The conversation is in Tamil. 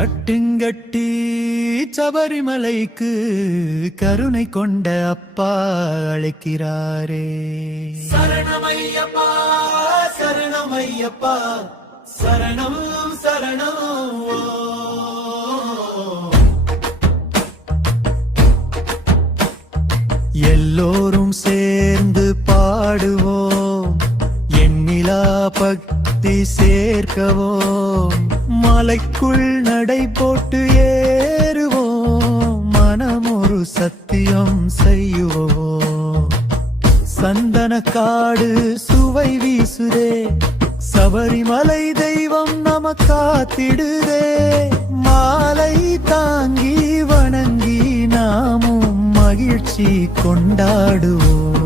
கட்டுங்கட்டி சபரிமலைக்கு கருணை கொண்ட அப்பா அழைக்கிறாரே. சரணமையப்பா சரணமையப்பா சரணம் சரணம். எல்லோரும் சேர்ந்து பாடுவோம், எண்ணிலா பக்தி சேர்க்கவும், மலைக்குள் நடை போட்டு ஏறுவோம், மனமொரு சத்தியம் செய்யுவோம். சந்தன காடு சுவை வீசுதே, சபரிமலை தெய்வம் நம காத்திடுதே. மாலை தாங்கி வணங்கி நாமும் மகிழ்ச்சி கொண்டாடுவோம்.